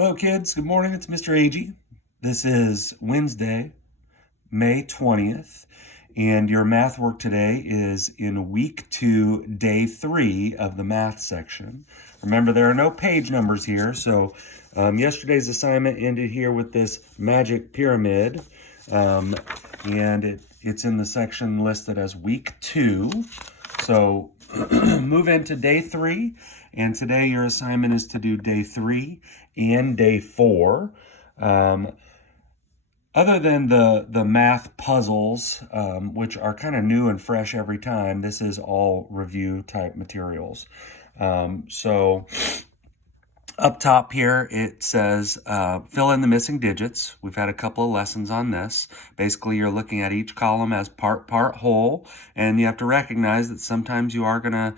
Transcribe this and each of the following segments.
Hello, kids. Good morning. It's Mr. Agee. This is Wednesday, May 20th, and your math work today is in week 2, day 3 of the math section. Remember, there are no page numbers here, so yesterday's assignment ended here with this magic pyramid, and it's in the section listed as week 2. So move into day 3, and today your assignment is to do day 3 and day 4. Other than the math puzzles, which are kind of new and fresh every time, this is all review type materials. So up top here, it says fill in the missing digits. We've had a couple of lessons on this. Basically, you're looking at each column as part whole, and you have to recognize that sometimes you are going to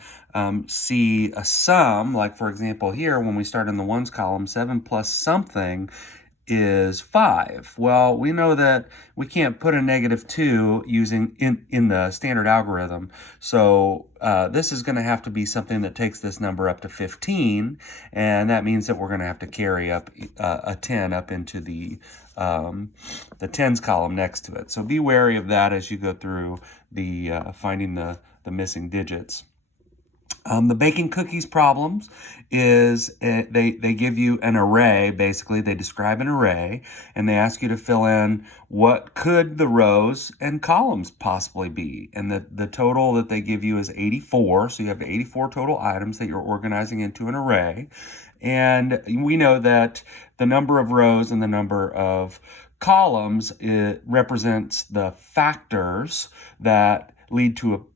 see a sum. Like, for example, here, when we start in the ones column, 7 plus something is 5. Well, we know that we can't put a -2 using in the standard algorithm. So this is going to have to be something that takes this number up to 15, and that means that we're going to have to carry up a 10 up into the tens column next to it. So be wary of that as you go through the finding the missing digits. The baking cookies problems is they give you an array. Basically, they describe an array, and they ask you to fill in what could the rows and columns possibly be. And the total that they give you is 84. So you have 84 total items that you're organizing into an array. And we know that the number of rows and the number of columns, it represents the factors that lead to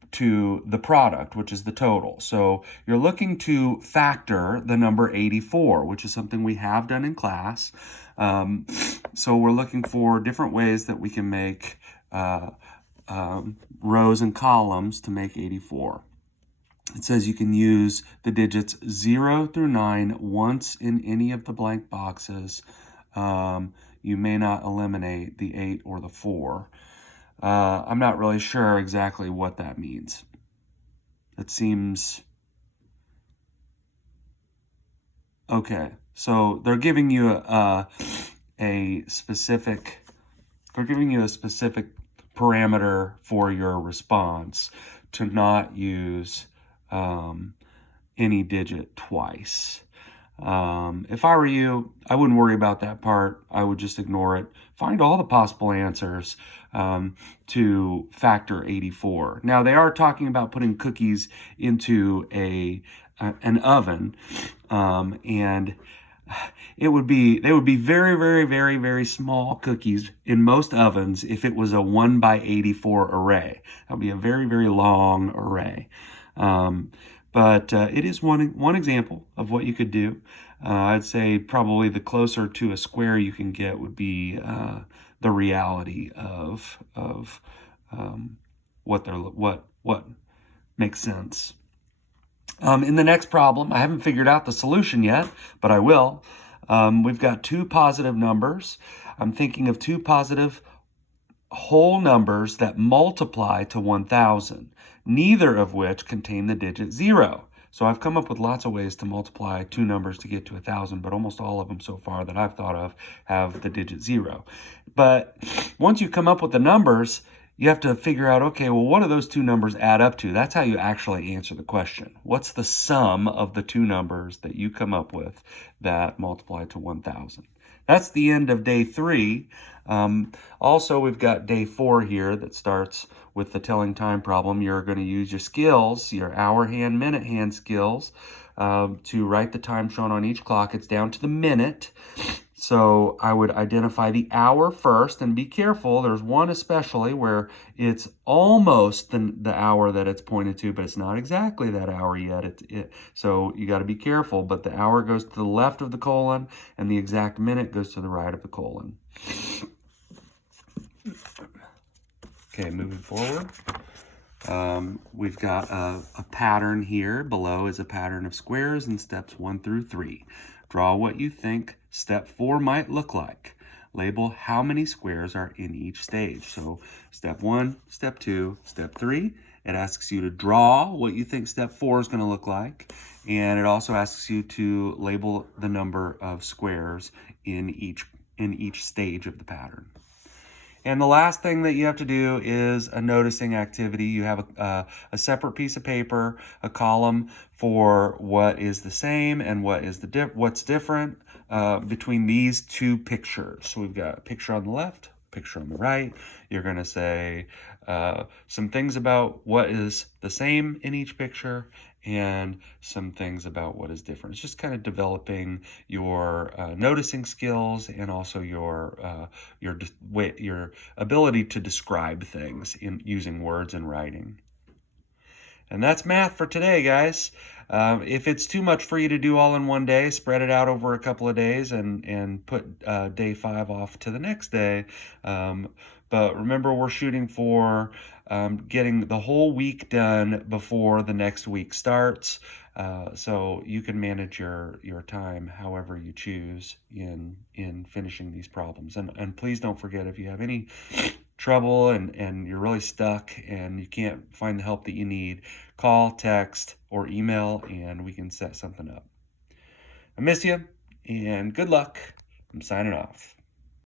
the product, which is the total. So you're looking to factor the number 84, which is something we have done in class. So we're looking for different ways that we can make rows and columns to make 84. It says you can use the digits 0 through 9 once in any of the blank boxes. You may not eliminate the 8 or the 4. I'm not really sure exactly what that means. It seems okay. So they're giving you a specific parameter for your response to not use any digit twice. If I were you, I wouldn't worry about that part. I would just ignore it. Find all the possible answers to factor 84. Now, they are talking about putting cookies into an oven, and they would be very, very, very, very small cookies in most ovens if it was a 1 by 84 array. That would be a very, very long array. But it is one example of what you could do. I'd say probably the closer to a square you can get would be the reality of what makes sense. In the next problem, I haven't figured out the solution yet, but I will. We've got two positive numbers. I'm thinking of two positive whole numbers that multiply to 1,000, neither of which contain the digit 0. So I've come up with lots of ways to multiply two numbers to get to 1,000, but almost all of them so far that I've thought of have the digit 0. But once you come up with the numbers, you have to figure out, okay, well, what do those two numbers add up to? That's how you actually answer the question. What's the sum of the two numbers that you come up with that multiply to 1,000? That's the end of day 3. Also, we've got day 4 here that starts with the telling time problem. You're going to use your skills, your hour hand, minute hand skills, to write the time shown on each clock. It's down to the minute. So I would identify the hour first, and be careful. There's one especially where it's almost the hour that it's pointed to, but it's not exactly that hour yet. So you got to be careful, but the hour goes to the left of the colon, and the exact minute goes to the right of the colon. Okay, moving forward. We've got a pattern here. Below is a pattern of squares in steps 1 through 3. Draw what you think step 4 might look like. Label how many squares are in each stage. So step 1, step 2, step 3. It asks you to draw what you think step 4 is going to look like. And it also asks you to label the number of squares in each stage of the pattern. And the last thing that you have to do is a noticing activity. You have a separate piece of paper, a column for what is the same and what's different between these two pictures. So we've got a picture on the left, picture on the right. You're going to say some things about what is the same in each picture and some things about what is different. It's just kind of developing your noticing skills and also your ability to describe things in using words and writing. And that's math for today, guys. If it's too much for you to do all in one day, spread it out over a couple of days and put day 5 off to the next day. But remember, we're shooting for getting the whole week done before the next week starts. So you can manage your time however you choose in finishing these problems. And please don't forget, if you have any trouble and you're really stuck and you can't find the help that you need, call, text, or email, and we can set something up. I miss you, and good luck. I'm signing off.